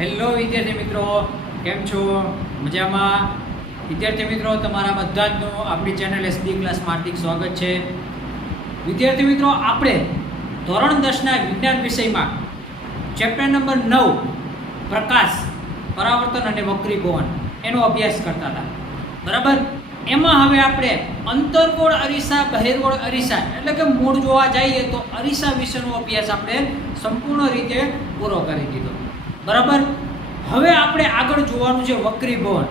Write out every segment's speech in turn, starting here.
Hello વિદ્યાર્થી મિત્રો. કેમ છો? મજામાં? વિદ્યાર્થી મિત્રો, તમારા બધા જનું આપણી ચેનલ એસબી ક્લાસમાં હાર્દિક સ્વાગત છે. વિદ્યાર્થી મિત્રો, આપણે ધોરણ દસના વિજ્ઞાન વિષયમાં ચેપ્ટર નંબર નવ, પ્રકાશ, પરાવર્તન અને વક્રીભવન એનો અભ્યાસ કરતા હતા. બરાબર? એમાં હવે આપણે અંતરગોળ અરીસા, બહેરગોળ અરીસા, એટલે કે મૂળ જોવા જઈએ તો અરીસા વિશેનો અભ્યાસ આપણે સંપૂર્ણ રીતે પૂરો કરી દીધો. બરાબર? હવે આપણે આગળ જોવાનું છે વક્રીભવન.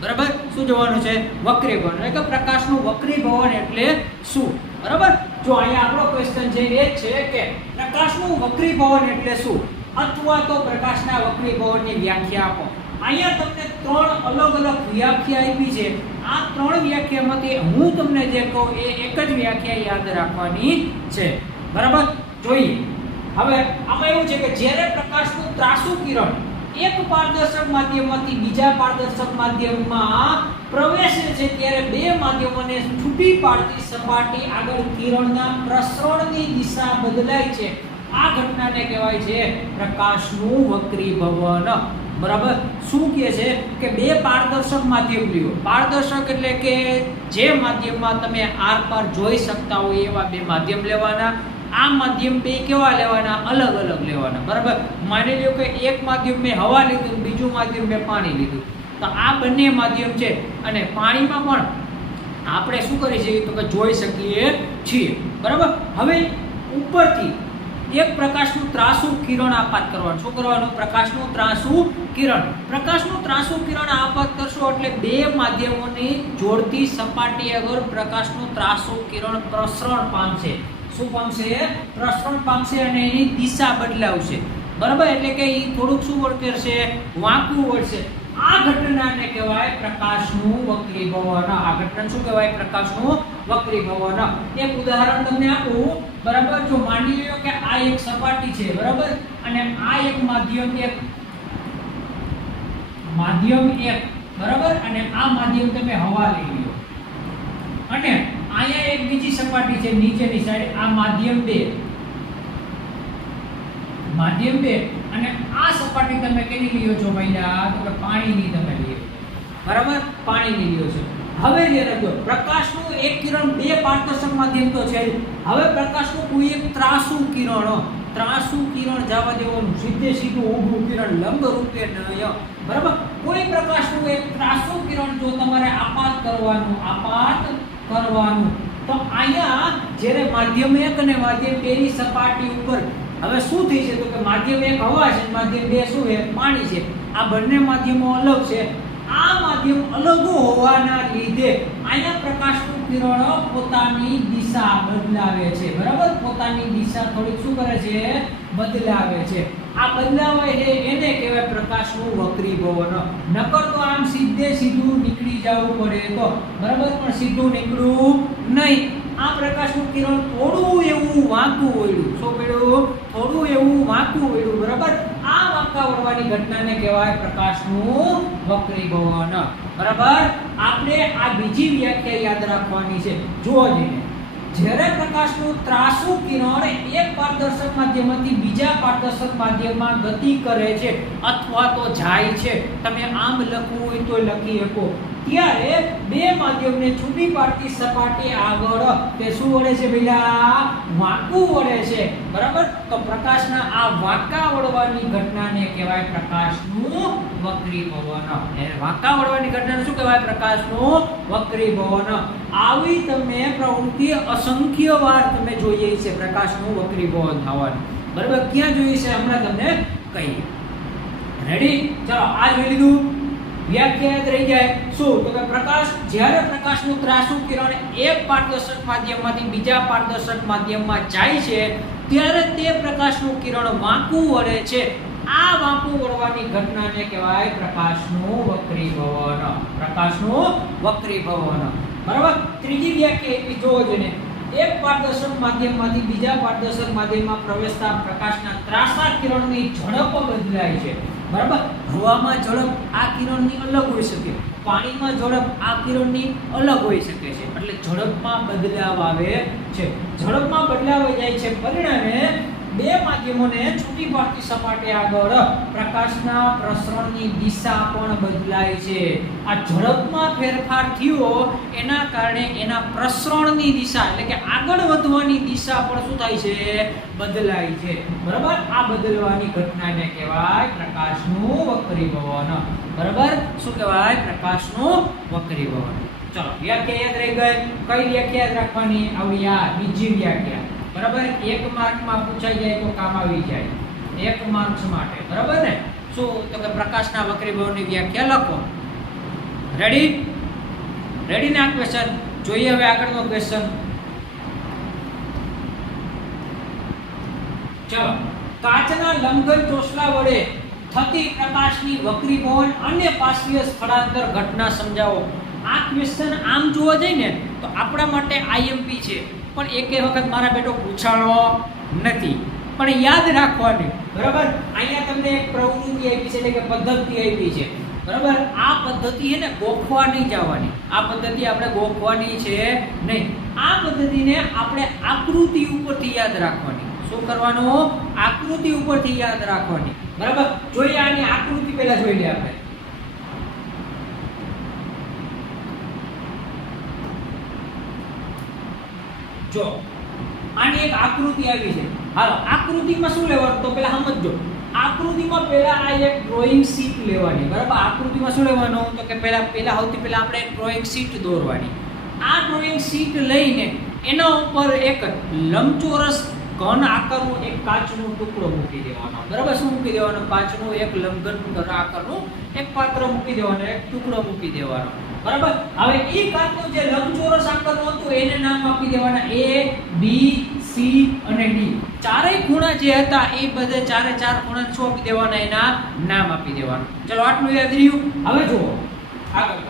બરાબર? શું જોવાનું છે? વક્રીભવન. એટલે કે પ્રકાશનું વક્રીભવન એટલે શું? બરાબર? જો અહીંયા આપણો ક્વેશ્ચન છે એ છે કે પ્રકાશનું વક્રીભવન એટલે શું? અથવા તો પ્રકાશના વક્રીભવનની વ્યાખ્યા આપો. અહીંયા તમને ત્રણ અલગ અલગ વ્યાખ્યા આપી છે. આ ત્રણ વ્યાખ્યામાંથી હું તમને જે કહું એ એક જ વ્યાખ્યા યાદ રાખવાની છે. બરાબર? જોઈએ. હવે આમાં એવું છે કે જ્યારે પ્રકાશનું ત્રાસુ કિરણ એક પારદર્શક માધ્યમમાંથી બીજા પારદર્શક માધ્યમમાં પ્રવેશે છે, ત્યારે બે માધ્યમોને છૂટી પાડતી સપાટી આગળ કિરણના પ્રસરણની દિશા બદલાય છે. આ ઘટનાને કહેવાય છે પ્રકાશનું વક્રીભવન. બરાબર? શું કહે છે કે બે પારદર્શક માધ્યમ લ્યો. પારદર્શક એટલે કે જે માધ્યમમાં તમે આર પાર જોઈ શકતા હોય એવા બે માધ્યમ લેવાના. આ માધ્યમ બે કેવા લેવાના? અલગ અલગ લેવાના. બરાબર? માની લ્યો કે એક માધ્યમ મેં હવા લીધું, બીજું માધ્યમ મેં પાણી લીધું. તો આ બંને માધ્યમ છે. અને પાણીમાં પણ આપણે શું કરી શકીએ? તો કે જોઈ શકીએ છીએ. બરાબર? હવે ઉપરથી એક પ્રકાશનું ત્રાસુ કિરણ આપાત કરવાનું. શું કરવાનું? પ્રકાશનું ત્રાસુ કિરણ. પ્રકાશનું ત્રાસુ કિરણ આપાત કરશો એટલે બે માધ્યમોની જોડતી સપાટી આગળ પ્રકાશનું ત્રાસુ કિરણ પ્રસરણ પામશે. શું પામશે પ્રસરણ પામશે અને એની દિશા બદલાવશે. બરાબર? એટલે કે એ થોડુંક શું કરશે? વાંકું વળશે. આ ઘટનાને કહેવાય પ્રકાશનું વક્રીભવન. આ ઘટના શું કહેવાય? પ્રકાશનું વક્રીભવન. એક ઉદાહરણ તમને આપું. બરાબર? જો માની લ્યો કે આ એક સપાટી છે, બરાબર? અને આ એક માધ્યમ એક. માધ્યમ એક, બરાબર? અને આ માધ્યમ તમે હવા લઈ લ્યો. અને અહીંયા એક બીજી સપાટી છે, નીચેની સાઈડ. આ માધ્યમ બે. માધ્યમ બે. અને આ સપાટી તમે કેની લ્યો છો, ભાઈલા? તો કે પાણીની તમે લ્યો બરાબર? પાણીની લ્યો છો. હવે જે લખ્યો પ્રકાશનું એક કિરણ બે પારદર્શક માધ્યમ તો છે. હવે પ્રકાશનું કોઈ એક ત્રાસુ કિરણ ત્રાસુ કિરણ જવા દેવાનું, સીધે સીધું ઊભું કિરણ લંબ રૂપે નય બરાબર? કોઈ પ્રકાશનું એક ત્રાસુ કિરણ જો તમારે આપાત કરવાનું, આપાત કરવાનું. તો અહીંયા જ્યારે માધ્યમ એક અને માધ્યમ બે ની સપાટી ઉપર, હવે શું થઈ છે તો કે માધ્યમ એક હવા છે, માધ્યમ બે શું છે? પાણી છે. આ બંને માધ્યમો અલગ છે. આ માધ્યમ અલગ હોવાના લીધે અહીંયા પ્રકાશનું કિરણ પોતાની દિશા બદલાવે છે. બરાબર? પોતાની દિશા થોડીક શું કરે છે? બદલાવે છે. આ બદલાવે છે એને કહેવાય પ્રકાશનું વક્રીભવન. નકર તો આમ સીધે સીધું નીકળી જવું પડે તો. બરાબર? પણ સીધું નીકળવું નહીં. આ પ્રકાશનું કિરણ થોડું એવું વાંકું વળ્યું શું પડ્યું થોડું એવું વાંકું વળ્યું બરાબર? આ વાંકા વળવાની ઘટનાને કહેવાય પ્રકાશનું વક્રીભવન. બરાબર? આપણે આ બીજી વ્યાખ્યા યાદ રાખવાની છે. જુઓ જઈને જ્યારે પ્રકાશનું ત્રાસુ કિરણ એક પારદર્શક માધ્યમમાંથી બીજા પારદર્શક માધ્યમમાં ગતિ કરે છે, અથવા તો જાય છે. તમે આમ લખવું હોય તો લખી શકો. ત્યારે બે માધ્યમને છૂટી પાડતી સપાટી આગળ તે શું વળે છે ભઈલા, વાંકું વળે છે. બરાબર? તો પ્રકાશના આ વાંકા વળવાની ઘટનાને કહેવાય પ્રકાશનું વક્રીભવન. એ વાંકા વળવાની ઘટનાને શું કહેવાય? પ્રકાશનું વક્રીભવન. આવી તમે પ્રવૃત્તિ અસંખ્ય વાર તમે જોઈએ છે પ્રકાશનું વક્રીભવન થવાનું. બરાબર? ક્યાં જોઈએ છે? હમણાં તમને કહીએ રેડી ચલો આ જોઈ લીધું. વ્યાખ્યા રહી જાય. શું? તો કે પ્રકાશ, જ્યારે પ્રકાશનું ત્રાસુ કિરણ એક પારદર્શક માધ્યમમાંથી બીજા પારદર્શક માધ્યમમાં જાય છે, ત્યારે તે પ્રકાશનું કિરણ વાંકું વળે છે. આ વાંકું વળવાની ઘટનાને કહેવાય પ્રકાશનું વક્રીભવન. પ્રકાશનું વક્રીભવન. બરાબર? ત્રીજી વ્યાખ્યા જોવો જોઈને. એક પારદર્શક માધ્યમમાંથી બીજા પારદર્શક માધ્યમમાં પ્રવેશતા પ્રકાશના ત્રાસા કિરણની ઝડપ બદલાય છે. બરાબર? હવામાં ઝડપ આ કિરણની અલગ હોઈ શકે. પાણીમાં ઝડપ આ કિરણની અલગ હોઈ શકે છે. એટલે ઝડપમાં બદલાવ આવે છે. ઝડપમાં બદલાવ જાય છે. પરિણામે બે માધ્યમ માધ્યમોને છૂટી પડતી સપાટી આગળ પ્રકાશના પ્રસરણની દિશા પણ બદલાય છે. આ ઝડપમાં ફેરફાર થયો, એના કારણે એના પ્રસરણની દિશા એટલે કે આગળ વધવાની દિશા પણ શું થાય છે? બદલાય છે. બરાબર? આ બદલવાની ઘટનાને કહેવાય પ્રકાશનું વક્રીભવન. બરાબર? શું કહેવાય? પ્રકાશનું વક્રીભવન. ચલો, વ્યાખ્યા યાદ રહી ગઈ. કઈ વ્યાખ્યા યાદ રાખવાની? આવડી આ બીજી વ્યાખ્યા. બરાબર? એક માર્કમાં પૂછાઈ જાય તો કામ આવી જાય. એક માર્ક્સ માટે. બરાબર ને? શું તો કે પ્રકાશના વક્રીભાવની વ્યાખ્યા લખો. રેડી રેડી ના ક્વેશ્ચન જોઈએ હવે આગળનો ક્વેશ્ચન ચલો. કાચના લંઘન ચોસલા વડે થતી પ્રકાશની વક્રીભવન અને પાર્શ્વીય સ્થળાંતર ઘટના સમજાવો. આ ક્વેશ્ચન આમ જોવા જઈએ ને તો આપણા માટે આઈએમપી છે. પણ એકે વખત મારા બેટો પૂછાણો નથી. પણ યાદ રાખવાની, બરાબર? અહીંયા તમને એક પ્રવૃત્તિ આપી છે, એટલે કે પદ્ધતિ આપી છે. બરાબર? આ પદ્ધતિ છે ને ગોખવા નહીં જવાની. આ પદ્ધતિ આપણે ગોખવાની છે નહીં. આ પદ્ધતિને આપણે આકૃતિ ઉપરથી યાદ રાખવાની. શું કરવાનું? આકૃતિ ઉપરથી યાદ રાખવાની. બરાબર? જોઈએ આની આકૃતિ પહેલા જોઈ લઈએ આપણે. જો. આની એક આકૃતિ આવી છે. હાલો, આકૃતિમાં શું લેવાનું? તો પેલા સમજજો. આકૃતિમાં પહેલા આ એક ડ્રોઈંગ શીટ લેવાની. બરાબર? આકૃતિમાં શું લેવાનું? તો કે પહેલા પહેલા સૌથી પહેલા આપણે ડ્રોઈંગ શીટ દોરવાની. આ ડ્રોઈંગ શીટ લઈને એના ઉપર એક લંબચોરસ ઘન આકારનું એક કાચનો ટુકડો મૂકી દેવાનો. બરાબર? શું મૂકી દેવાનો? કાચનું એક લંબઘન આકારનું એક પાત્ર મૂકી દેવાનો, એક ટુકડો મૂકી દેવાનો. બરાબર? હવે એ કાચનું જે લંબચોરસ આકારનું હતું, એને નામ આપી દેવાના એ બી સી અને ડી ચારેય ખૂણા જે હતા, એ બધે ચારે ચાર ખૂણા શું આપી દેવાના? એના નામ આપી દેવાના. ચલો, આટલું યાદ રહ્યું. હવે જુઓ. આગળ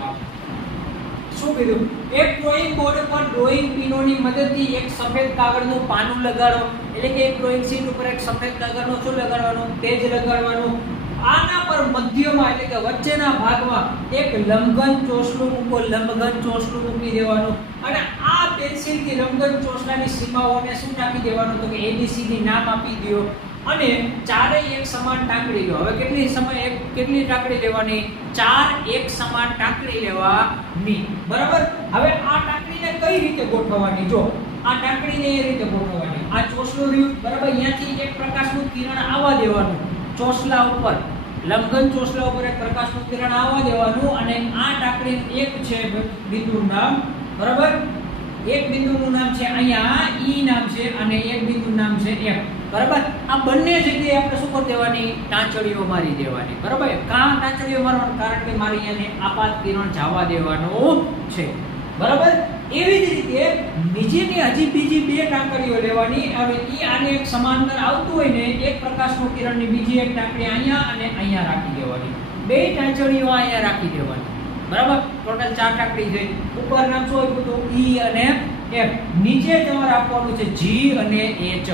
શું કીધું? એક ડ્રોઈંગ બોર્ડ પર ડ્રોઈંગ પિનોની મદદથી એક સફેદ કાગળનું પાનું લગાડો. એટલે કે એક ડ્રોઈંગ શીટ ઉપર એક સફેદ કાગળનું શું લગાડવાનું? પેજ લગાડવાનું. આના પર મધ્યમાં એટલે કે વચ્ચેના ભાગમાં એક લંબઘન ચોસલું મૂકો, લંબઘન ચોસલું મૂકી દેવાનું. અને આ પેન્સિલથી લંબઘન ચોસલાની સીમાઓને શું નાખી દેવાનું તો કે એબીસીડી નામ આપી દો. અને ચારેય એક સમાન ટાંકડી લો. હવે કેટલી સમય એક કેટલી ટાંકડી લેવાની? ચાર એક સમાન ટાંકડી લેવાની. બરાબર? હવે આ ટાંકડીને કઈ રીતે ગોઠવવાની? જો, આ ટાંકડીને એ રીતે ગોઠવવાની. આ ચોસલું રહ્યું. બરાબર? અહીંયાથી એક પ્રકાશનું કિરણ આવવા દેવાનું ચોસલા ઉપર. લંબઘન ચોસલા ઉપર એક પ્રકાશનું કિરણ આવવા દેવાનું અને આ ટાંકડી એક છે બિંદુનું નામ. બરાબર? એક બિંદુનું નામ છે અહીંયા, ઈ નામ છે અને એક બિંદુનું નામ છે એફ બરાબર? આ બંને જગ્યાએ આપણે શું કરી દેવાની? ટાંચડીઓ મારી દેવાની. બરાબર? કાં ટાંચડીઓ મારવાનું કારણ કે મારે અહીંયા આપાત કિરણ જવા દેવાનું છે. બરાબર? એવી જ રીતે નીચેની હજી બીજી બે ટાંકડીઓ લેવાની. હવે એ આને એક સમાંતર આવતું હોય ને, એક પ્રકાશનું કિરણની બીજી એક ટાંકડી અહીંયા અને અહીંયા રાખી દેવાની. બે ટાંચડીઓ અહીંયા રાખી દેવાની. બરાબર? ટોટલ ચાર ટાંકડી છે. ઉપર નામ શું આપ્યું હતું? ઈ અને એફ. નીચે તમારે આપવાનું છે જી અને એચ.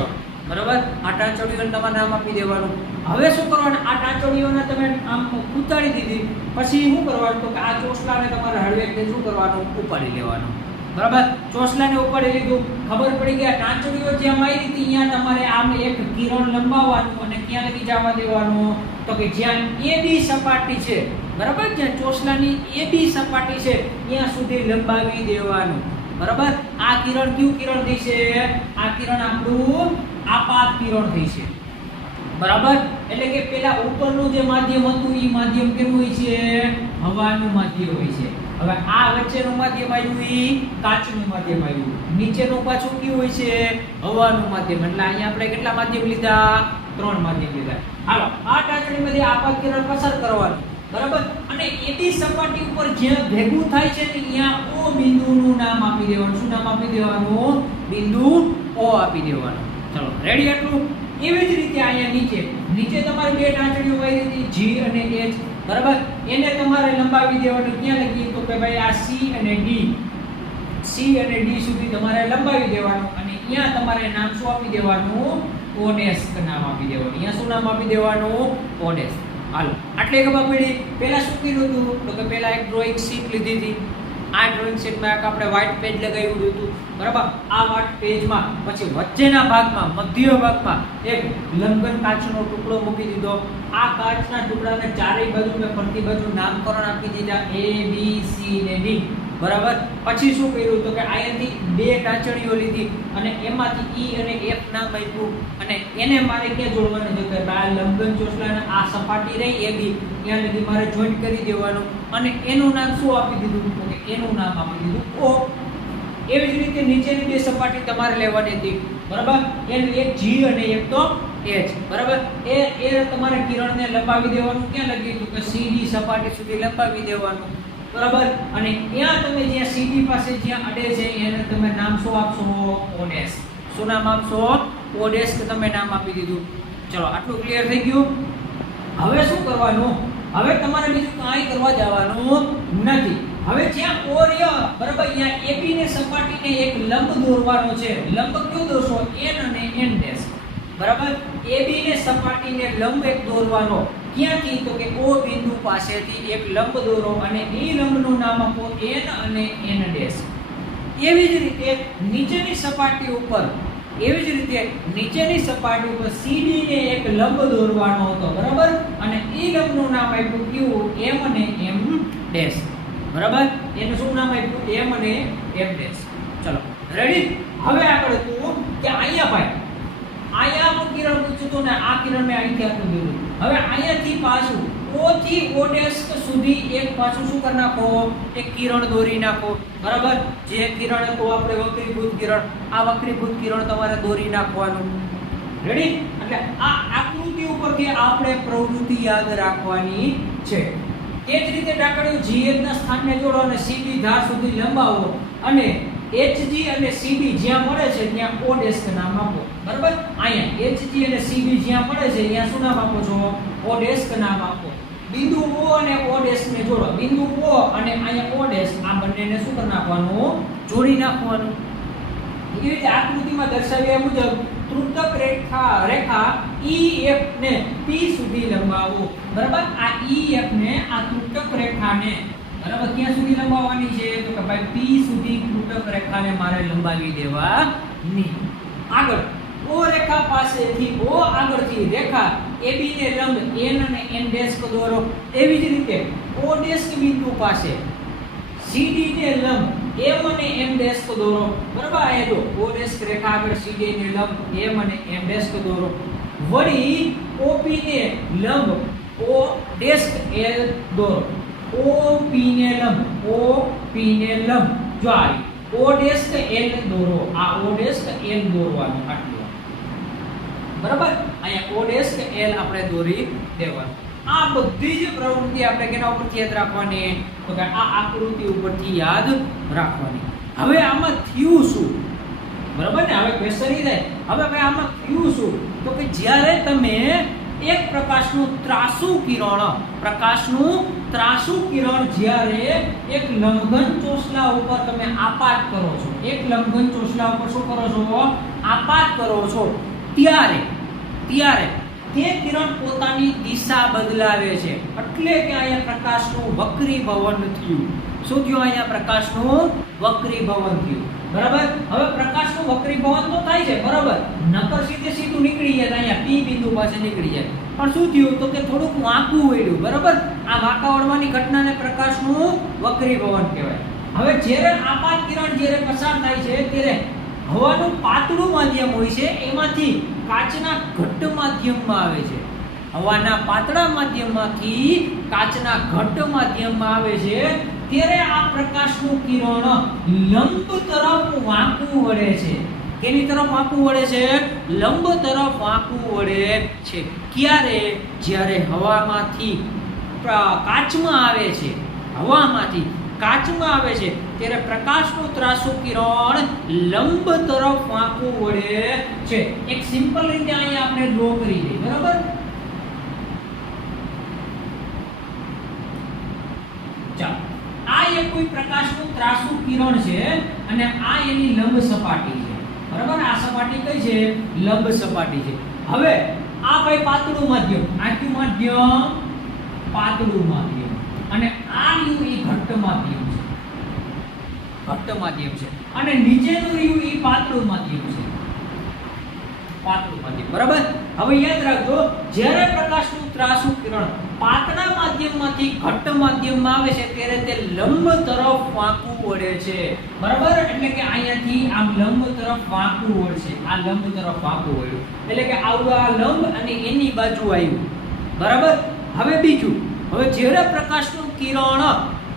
બરાબર? આ ટાંચડીઓને તમારે નામ આપી દેવાનું. હવે શું કરવાનું? આ ટાંચડીઓને તમે આમ ઉતારી દીધી. પછી શું કરવાનું? તો કે આ ચોસલાને તમારે હળવેકથી શું કરવાનું? ઉપાડી લેવાનું. બરાબર? ચોસલાને ઉપાડી લીધું. ખબર પડી ગયા ટાંચડીઓ જ્યાં મારી હતી ત્યાં તમારે આમ એક કિરણ લંબાવવાનું અને ક્યાં લગી જવા દેવાનું. તો કે જ્યાં એ બી સપાટી છે, બરાબર? જ્યાં ચોસલાની એ બી સપાટી છે, ત્યાં સુધી લંબાવી દેવાનું. બરાબર? આ કિરણ કયું કિરણ થઈ છે? આ કિરણ આપણું આપાત કિરણ થઈ છે. બરાબર? એટલે કે પેલા ઉપરનું જે માધ્યમ હતું એ માધ્યમ કેવું હોય છે? હવાનું માધ્યમ હોય છે. હવે આ વચ્ચેનું માધ્યમ આવ્યું એ કાચનું માધ્યમ આવ્યું. નીચેનું પાછું કેવું હોય છે? હવાનું માધ્યમ. એટલે અહીંયા આપણે કેટલા માધ્યમ લીધા? ત્રણ માધ્યમ લીધા. હાલો, આ ટાંચણીમાંથી આપાત કિરણ પસાર કરવાનું. બરાબર? અને એબી સપાટી ઉપર જ્યાં ભેગું થાય છે ને ત્યાં ઓ બિંદુનું નામ આપી દેવાનું. શું નામ આપી દેવાનું? બિંદુ ઓ આપી દેવાનું. ચલો રેડી આટલું? એવી જ રીતે અહીંયા નીચે. નીચે તમારે બે ટાંચણીઓ આવી હતી, જી અને એચ. બરાબર? એને તમારે લંબાવી દેવાનું ક્યાં લગી તો કે ભાઈ આ સી અને ડી. સી અને ડી સુધી તમારે લંબાવી દેવાનું અને અહીંયા તમારે નામ શું આપી દેવાનું? ઓડેસ નામ આપી દેવાનું. અહીંયા શું નામ આપી દેવાનું? ઓડેસ હાલો. આટલી ખબર પડી? પહેલાં શું કીધું હતું? તો કે પહેલાં એક ડ્રોઈંગ શીટ લીધી હતી. આ ડ્રોઈંગ શીટમાં એક આપણે વ્હાઇટ પેજ લગાવ્યું હતું. બરાબર? આ વ્હાઇટ પેજમાં પછી વચ્ચેના ભાગમાં, મધ્ય ભાગમાં એક લંગન કાચનો ટુકડો મૂકી દીધો. આ કાચના ટુકડાને ચારેય બાજુ મેં ફરતી બાજુ નામકરણ આપી દીધા. એ બી સી ને ડી બરાબર? પછી શું કર્યું? તો કે અહીંયાથી બે ટાંચણીઓ લીધી અને એમાંથી ઈ અને એફ નામ આપ્યું. અને એને મારે ક્યાં જોડવાનું છે? કે આ લંબન ચોસલાને આ સપાટી રહી, એ બી. ત્યાં લગી મારે જોઈન્ટ કરી દેવાનું. અને એનું નામ શું આપી દીધું? તો કે એનું નામ આપી દીધું ઓ એવી જ રીતે નીચેની બે સપાટી તમારે લેવાની હતી. બરાબર? એનું એક જી અને એક તો એચ બરાબર? એ એ તમારે કિરણને લંબાવી દેવાનું. ક્યાં લગી દીધું? કે સીડી સપાટી સુધી લંબાવી દેવાનું. બરાબર? અને ત્યાં તમે જ્યાં સીડી પાસે જ્યાં અડે છે, એને તમે નામ શું આપશો? ઓડેસ શું નામ આપશો? ઓડેસ કે તમે નામ આપી દીધું. ચલો, આટલું ક્લિયર થઈ ગયું. હવે શું કરવાનું? હવે તમારે બીજું કાંઈ કરવા જવાનું નથી. હવે જ્યાં ઓ રહ્યો બરાબર અહીંયા એપી ને સપાટીને એક લંબ દોરવાનો છે. લંબ કયો દોરશો? એન અને એન ડેશ બરાબર? AB ને સપાટીને લંબ એક દોરવાનો. ક્યાંથી? તો કે O બિંદુ પાસેથી એક લંબ દોરો અને એ લંબનું નામ આપો એન અને એન ડેશ. એવી જ રીતે નીચેની સપાટી ઉપર, એવી જ રીતે નીચેની સપાટી ઉપર CD ને એક લંબ દોરવાનો હતો, બરાબર? અને એ લંબનું નામ આપ્યું Q, M અને M ડેશ. બરાબર? એનું શું નામ આપ્યું? M અને એમ ડેશ. ચલો રેડી હવે આગળ હતું કે અહીંયા ભાઈ અહીંયા હું કિરણ પૂછું તો ને આ કિરણ મેં અહીંથી આટલું દોર્યું હવે અહીંયાથી પાછું ઓ થી ઓ ડેસ્ક સુધી એક પાછું શું કરી નાખો? એક કિરણ દોરી નાખો. બરાબર? જે કિરણ તો આપણે વક્રીભૂત કિરણ, આ વક્રીભૂત કિરણ તમારે દોરી નાખવાનું. રેડી એટલે આ આકૃતિ ઉપરથી આપણે પ્રવૃત્તિ યાદ રાખવાની છે. તે જ રીતે ડાકડીઓ GH ના સ્થાનને જોડો અને સીધી ધાર સુધી લંબાવો. અને HG અને CB જ્યાં મળે છે ત્યાં O ડેશ નામ આપો. બરાબર? અહીંયા HG અને CB જ્યાં મળે છે ત્યાં શું નામ આપો છો? O ડેશ નામ આપો. બિંદુ O અને O ડેશ ને જોડો. બિંદુ O અને અહીંયા O ડેશ આ બંનેને શું કરી નાખવાનું? જોડી નાખવાનું. એવી રીતે આકૃતિમાં દર્શાવ્યા મુજબ તૃતક રેખા રેખા EF ને P સુધી લંબાવો. બરાબર? આ EF ને આ તૃતક રેખાને બરાબર, ક્યાં સુધી લંબાવવાની છે? તો કે ભાઈ, P સુધી ત્રુટક રેખાને મારે લંબાવી દેવાની આગળ ઓ રેખા પાસેથી ઓ આગળથી રેખા AB ને લંબ, N અને N ડેશ દોરો. એવી જ રીતે O ડેશ બિંદુ પાસે CD ને લંબ, M અને M ડેશ કો દોરો. બરાબર, આ જો O ડેશ રેખા આગળ CD ને લંબ, M અને M ડેશ કો દોરો. વળી OP ને લંબ, O ડેશ L દોરો. OP ને લંબ OP ને લંબ જો આ ઓ ડેશ L દોરો. આ O ડેશ L દોરવાનું આટલું. બરાબર? અહીંયા ઓ ડેશ એલ આપણે દોરી દેવાનું. આ બધી જ પ્રવૃત્તિ આપણે કેના ઉપરથી યાદ રાખવાની? તો કે આ આકૃતિ ઉપરથી યાદ રાખવાની. હવે આમાં થયું શું? બરાબર ને? હવે ક્વેશ્ચન ઈ થાય. હવે આમાં થયું શું? તો કે જ્યારે તમે એક પ્રકાશનું ત્રાસુ કિરણ. પ્રકાશનું ત્રાસુ કિરણ જ્યારે એક લંઘન ચોસલા ઉપર તમે આપાત કરો છો. એક લંઘન ચોસલા ઉપર શું કરો છો? આપાત કરો છો. ત્યારે ત્યારે તે કિરણ પોતાની દિશા બદલાવે છે. એટલે કે અહીંયા પ્રકાશનું વક્રીભવન થયું. શું થયું અહીંયા પ્રકાશનું? વક્રીભવન થયું. બરાબર? હવે પ્રકાશનું વક્રીભવન તો થાય છે, બરાબર? નકર સીધે સીધું નીકળી જાય અહીંયા પી બિંદુ પાસે નીકળી જાય. પણ શું થયું? તો કે થોડુંક વાંકું વળ્યું બરાબર? આ વાંકા વળવાની ઘટનાને પ્રકાશનું વક્રીભવન કહેવાય. હવે જ્યારે આપાત કિરણ જ્યારે પસાર થાય છે, ત્યારે હવાનું પાતળું માધ્યમ હોય છે, એમાંથી કાચના ઘટ્ટ માધ્યમમાં આવે છે. હવાના પાતળા માધ્યમમાંથી કાચના ઘટ્ટ માધ્યમમાં આવે છે ત્યારે આ પ્રકાશનું કિરણ લંબ તરફ વાંકું વળે છે. કેની તરફ વાંકું વળે છે? લંબ તરફ વાંકું વળે છે. ક્યારે? જ્યારે હવામાંથી કાચમાં આવે છે. હવામાંથી કાચમાં આવે છે. ત્યારે પ્રકાશનું ત્રાસુ કિરણ લંબ તરફ વાંકું વળે છે. એક સિમ્પલ રીતે અહીંયા આપણે ડ્રો કરી દઈએ બરાબર ચાલો આ એક કોઈ પ્રકાશનું ત્રાસુ કિરણ છે અને આ એની લંબ સપાટી છે. બરાબર? આ સપાટી કઈ છે? લંબ સપાટી છે. હવે આ ભાઈ પાતળું માધ્યમ. આખું માધ્યમ, પાતળું માધ્યમ. અને આ રહ્યું એ ઘટ્ટ માધ્યમ છે. ઘટ્ટ માધ્યમ છે. અને નીચેનું રહ્યું એ પાતળું માધ્યમ છે. પાતળું માધ્યમ. બરાબર? હવે યાદ રાખજો, જ્યારે પ્રકાશનું ત્રાસુ કિરણ પાતળા માધ્યમમાંથી ઘટ્ટ માધ્યમમાં આવે છે, ત્યારે તે લંબ તરફ વાંકું વળે છે. બરાબર? એટલે કે અહીંયાથી આમ લંબ તરફ વાંકું વળશે આ લંબ તરફ વાંકું વળ્યું. એટલે કે આવું આ લંબ અને એની બાજુ આવ્યું. બરાબર? હવે બીજું, હવે જ્યારે પ્રકાશનું કિરણ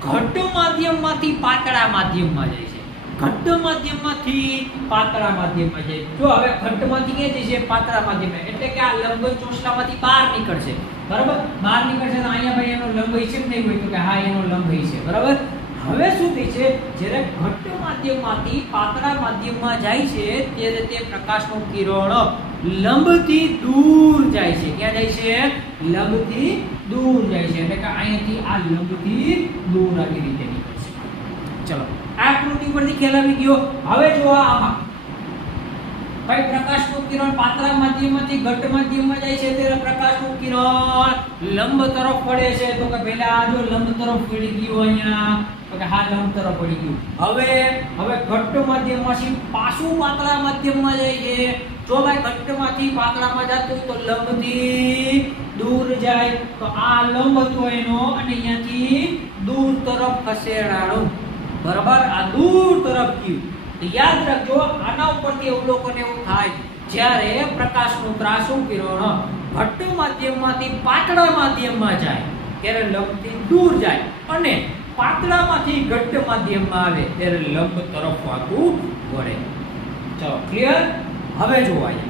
ઘટ્ટ માધ્યમમાંથી પાતળા માધ્યમમાં જાય છે ઘટ્ટ માધ્યમમાંથી પાતળા માધ્યમમાં જાય જો હવે ઘટ્ટમાંથી ક્યાં જશે છે, પાતળા માધ્યમમાં એટલે કે આ લંબ ચોસલામાંથી બહાર નીકળશે. બરાબર? બહાર નીકળશે તો અહીંયા ભાઈ એનો લંબ હશે કે નહીં હોય તો કે હા, એનો લંબ હશે. બરાબર? હવે શું થઈ છે? જ્યારે ઘટ્ટ માધ્યમમાંથી પાતળા માધ્યમમાં જાય છે, ત્યારે તે પ્રકાશનું કિરણ લંબથી દૂર જાય છે. ક્યાં જાય છે? લંબથી દૂર જાય છે. એટલે કે અહીંયાથી આ લંબથી દૂર આવી રીતે. આ ખેલાવી ગયો. હવે જો આમાં ભાઈ પ્રકાશનું કિરણ પાતળા માધ્યમમાંથી ઘટ માધ્યમમાં જાય છે, ત્યારે પ્રકાશનું કિરણ લંબ તરફ પડે છે. તો કે પહેલા આ જો લંબ તરફ પડી ગયું અહીંયા, તો કે હા, લંબ તરફ પડી ગયું. હવે હવે ઘટ્ટ માધ્યમમાંથી પાછું પાતળા માધ્યમમાં છે. જો ભાઈ ઘટ્ટમાંથી પાતળામાં જતું તો લંબથી દૂર જાય. તો આ લંબ હતો એનો, અને અહીંયાથી દૂર તરફ ખસેડાણું. બરાબર? આ દૂર તરફ ગયું. તો યાદ રાખજો, આના ઉપરથી અવલોકન એવું થાય, જ્યારે પ્રકાશનું ત્રાસું કિરણ ઘટ્ટ માધ્યમમાંથી પાતળા માધ્યમમાં જાય, ત્યારે લંબથી દૂર જાય. અને પાતળામાંથી ઘટ્ટ માધ્યમમાં આવે, ત્યારે લંબ તરફ વાતું વળે. ચલો ક્લિયર હવે જોવાય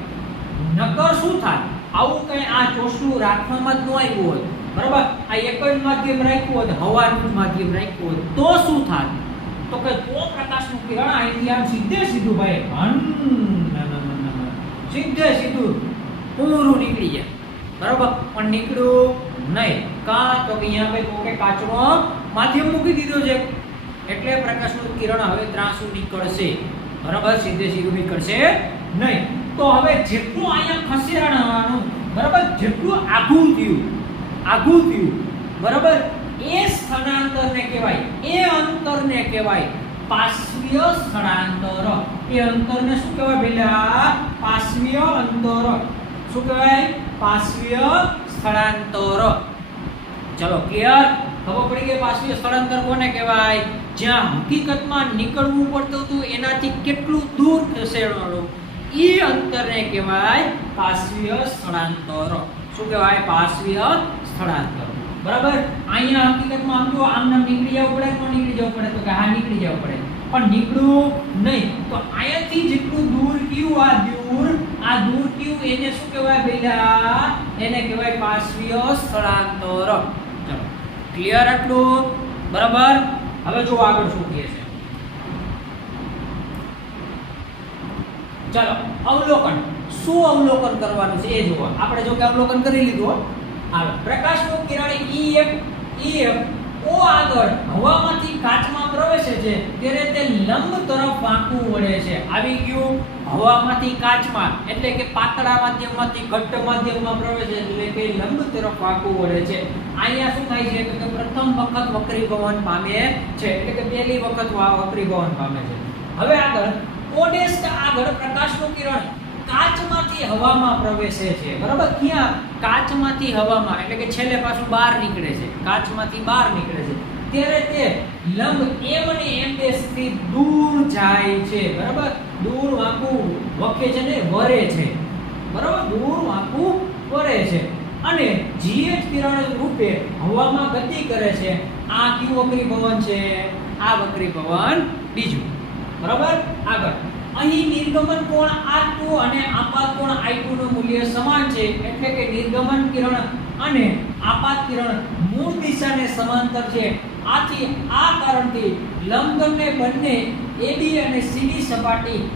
નકર શું થાય? આવું કઈ આ ચોસલું રાખવામાં જ ન આવ્યું હોય. બરાબર? આ એક જ માધ્યમ રાખ્યું હોત હવાનું માધ્યમ રાખ્યું હોત તો શું થાય? તો કે તો પ્રકાશનું કિરણ અહીંથી આમ સીધે સીધું ભાઈ. ના. સીધે સીધું. પૂરું નીકળી જાય બરાબર? પણ નીકળ્યું નહીં. કાં તો કે અહીંયા ભાઈ કોકે કાચનો માધ્યમ મૂકી દીધો છે. એટલે પ્રકાશનું કિરણ હવે ત્રાસું નીકળશે. બરાબર? સીધે સીધું નીકળશે નહીં. તો હવે જેટલું અહીંયા ખસેડવાનું, બરાબર? જેટલું આઘું થયું આઘું થયું, બરાબર? એ સ્થળાંતરને કહેવાય, એ અંતરને કહેવાય પાશ્વીય સ્થળાંતર. એ અંતરને શું કહેવાય પેલા પાશ્વીય અંતર. શું કહેવાય? પાશ્વીય સ્થળાંતર. ચલો ક્લિયર ખબર પડી ગઈ પાશ્વીય સ્થળાંતર કોને કહેવાય? જ્યાં હકીકતમાં નીકળવું પડતું હતું, એનાથી કેટલું દૂર ખસેડવાનું એ અંતરને કહેવાય પાશ્વીય સ્થળાંતર. શું કહેવાય? પાશ્વીય સ્થળાંતર. બરાબર? અહીંયા હકીકતમાં આમ જો આમ નામ નીકળી જવું પડે તો નીકળી જવું પડે? તો કે હા, નીકળી જવું પડે. પણ નીકળ્યું નહીં. તો અહીંયાથી જેટલું દૂર કયું આ દૂર? આ દૂર કયું? એને શું કહેવાય બેટા? એને કહેવાય પાર્શ્વીય સ્થળાંતર. ચલો ક્લિયર આટલું? બરાબર? હવે જો આગળ શું કહે છે. ચલો, અવલોકન. શું અવલોકન કરવાનું છે એ જુઓ આપણે જો કે અવલોકન કરી લીધું હાલો પ્રકાશનું કિરણ EF EF ઓ આગળ હવામાંથી કાચમાં પ્રવેશે છે, ત્યારે તે લંબ તરફ વાંકું વળે છે. આવી ગયું હવામાંથી કાચમાં, એટલે કે પાતળા માધ્યમમાંથી, ઘટ્ટ માધ્યમમાં પ્રવેશે, એટલે કે લંબ તરફ વાંકું વળે છે. અહીંયા શું થાય છે? કે પ્રથમ વખત વક્રીભવન પામે છે, એટલે કે પહેલી વખત વક્રીભવન પામે છે. હવે આગળ ઓડેસ્ટ આગળ પ્રકાશનું કિરણ કાચમાંથી હવામાં પ્રવેશે છે. બરાબર? ક્યાં? કાચમાંથી હવામાં, એટલે કે છેલ્લે પાછું બહાર નીકળે છે. કાચમાંથી બહાર નીકળે છે. ત્યારે તે લંબ એમ અને એમ થી દૂર જાય છે. બરાબર? દૂર વાંકું વખે છે ને વરે છે. બરાબર? દૂર વાંકું વરે છે. અને જીએચ કિરણ રૂપે હવામાં ગતિ કરે છે. આ કયું વક્રી ભવન છે? આ વક્રી ભવન બીજું. બરાબર? આગળ. અહીં નિર્ગમન કોણ R2 અને આપાત કોણ I2 નું મૂલ્ય સમાન છે, એટલે કે નિર્ગમન કિરણ અને આપાત કિરણ મૂળ દિશાને સમાંતર છે. આથી આ કારણથી લંબગમને બંને AB અને CD સપાટી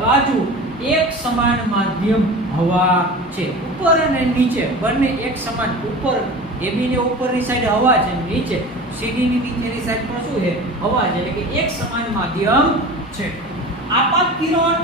બાજુ એક સમાન માધ્યમ હવા છે. ઉપર અને નીચે બંને એક સમાન. ઉપર AB ની ઉપરની સાઈડ હવા છે નીચે CD ની નીચેની સાઈડ પણ શું છે? હવા છે. એટલે કે એક સમાન માધ્યમ છે. આપાત કિરણ,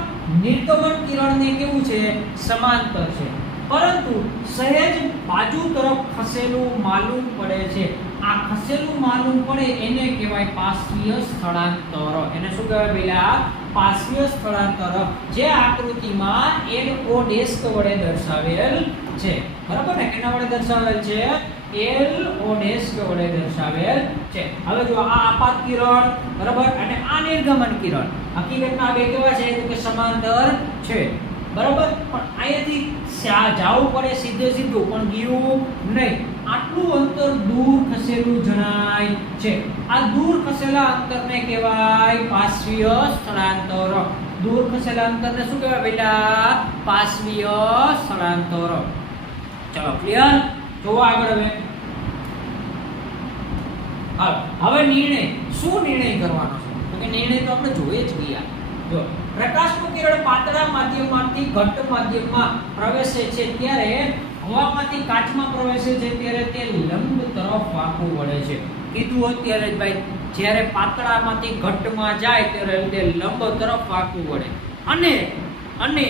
નિર્ગમન કિરણને કેવું છે? સમાંતર છે. પરંતુ સહેજ બાજુ તરફ ખસેલું માલુમ પડે છે. આ ખસેલું માલુમ પડે એને કહેવાય પાર્શ્વીય સ્થળાંતર. એને શું કહેવાય પેલા પાર્શ્વીય સ્થળાંતર. જે આકૃતિમાં એલ ઓ ડેસ્ક વડે દર્શાવેલ છે. બરાબર ને? કેના વડે દર્શાવેલ છે. એલ ઓ ડેશ વડે દર્શાવેલ છે. હવે જો આ આપાત કિરણ, બરાબર? અને આ નિર્ગમન કિરણ. હકીકતમાં આ બે કેવા છે? તો કે સમાંતર છે. બરાબર? પણ અહીંયાથી જાવું પડે સીધે સીધું, પણ ગયું નહીં. આટલું અંતર દૂર ખસેલું જણાય છે. આ દૂર ખસેલા અંતરને કહેવાય પાર્શ્વીય સ્થળાંતર. દૂર ખસેલા અંતરને શું કહેવાય બેટા? પાર્શ્વીય સ્થળાંતર. ચલો ક્લિયર જોવા આગળ હવે. હવે નિર્ણય, શું નિર્ણય કરવાનો છે? તો કે નિર્ણય તો આપણે જોઈએ જ ગયા જો, પ્રકાશનું કિરણ પાતળા માધ્યમમાંથી ઘટ્ટ માધ્યમમાં પ્રવેશે છે ત્યારે હવામાંથી કાચમાં પ્રવેશે છે ત્યારે તે લંબ તરફ વાંકું વળે છે. કીધું અત્યારે જ ભાઈ, જ્યારે પાતળામાંથી ઘટ્ટમાં જાય ત્યારે તે લંબ તરફ વાંકું વળે. અને અને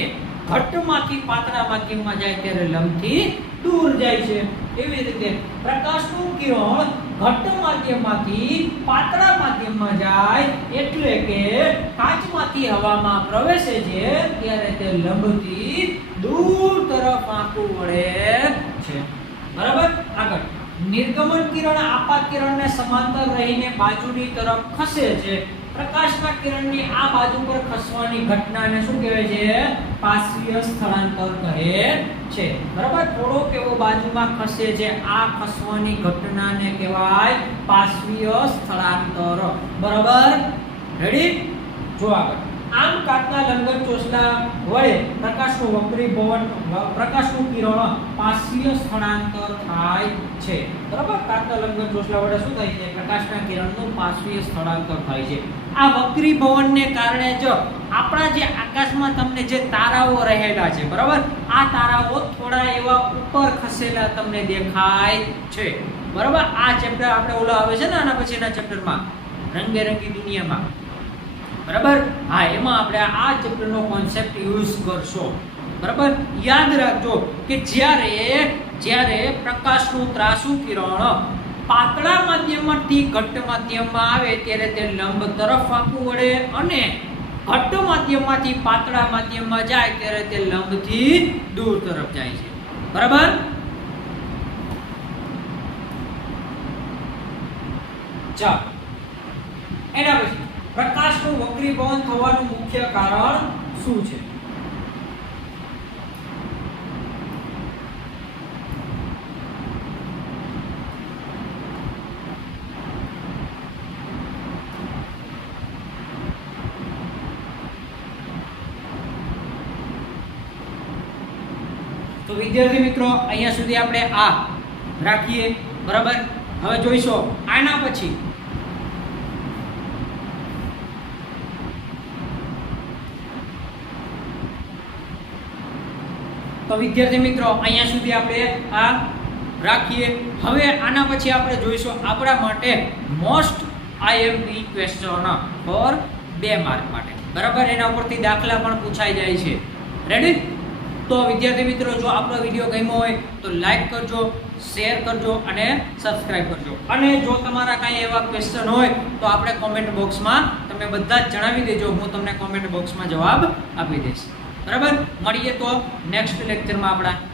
ઘટ્ટમાંથી પાતળા માધ્યમમાં જાય ત્યારે લંબથી દૂર જાય છે. એવી રીતે પ્રકાશનું કિરણ ઘટ્ટ માધ્યમમાંથી પાતળા માધ્યમમાં જાય એટલે કે કાચમાંથી હવામાં પ્રવેશે છે ત્યારે તે લંબથી દૂર તરફ આંકું વળે છે. બરાબર? આગળ. નિર્ગમન કિરણ આપાત કિરણને સમાંતર રહીને બાજુની તરફ ખસે છે. પ્રકાશના કિરણની આ બાજુ પર ખસવાની ઘટનાને શું કહેવાય છે? પાર્શ્વીય સ્થળાંતર કહે છે. બરાબર? થોડોક એવો બાજુમાં ખસે છે આ ખસવાની ઘટનાને કહેવાય પાર્શ્વીય સ્થળાંતર. બરાબર? રેડી જો આગળ. આમ કાચના લંગર ચોસલા વડે પ્રકાશનું વક્રીભવન પ્રકાશનું કિરણ પાર્શ્વીય સ્થળાંતર થાય છે. બરાબર? કાચના લંગર ચોસલા વડે શું થાય છે? પ્રકાશના કિરણનું પાર્શ્વીય સ્થળાંતર થાય છે. આ વક્રીભવનને કારણે જો આપણા જે આકાશમાં તમને જે તારાઓ રહેલા છે, બરાબર? આ તારાઓ થોડા એવા ઉપર ખસેલા તમને દેખાય છે. બરાબર? આ ચેપ્ટર આપણે ઓલા આવે છે ને આના પછીના ચેપ્ટરમાં રંગબેરંગી દુનિયામાં. બરાબર? હા, એમાં આપણે આ ચેપ્ટરનો કોન્સેપ્ટ યુઝ કરશો. બરાબર? યાદ રાખજો કે જ્યારે જ્યારે પ્રકાશનું ત્રાસુ કિરણ પાતળા માધ્યમમાંથી ઘટ્ટ માધ્યમમાં આવે, ત્યારે તે લંબ તરફ આંકવું વળે અને ઘટ્ટ માધ્યમમાંથી પાતળા માધ્યમમાં જાય, ત્યારે તે લંબથી દૂર તરફ જાય છે. બરાબર? ચાલો. એના પછી પ્રકાશનું વક્રીભવન થવાનું મુખ્ય કારણ શું છે? તો વિદ્યાર્થી મિત્રો, અહીંયા સુધી આપણે આ રાખીએ. બરાબર? હવે જોઈશું. આના પછી તો વિદ્યાર્થી મિત્રો, અહીંયા સુધી આપણે આ રાખીએ. હવે આના પછી આપણે જોઈશું આપણા માટે મોસ્ટ આઈએમપી ક્વેશ્ચન ફોર બે માર્ક માટે. બરાબર? એના ઉપરથી દાખલા પણ પૂછાઈ જાય છે. રેડી તો વિદ્યાર્થી મિત્રો, જો આપણો વીડિયો ગમ્યો હોય, તો લાઈક કરજો શેર કરજો અને સબસ્ક્રાઈબ કરજો. અને જો તમારા કાંઈ એવા ક્વેશ્ચન હોય, તો આપણે કોમેન્ટ બોક્સમાં તમે બધા જ જણાવી દેજો. હું તમને કોમેન્ટ બોક્સમાં જવાબ આપી દઈશ. બરાબર? મળીએ તો નેક્સ્ટ લેક્ચરમાં આપણા.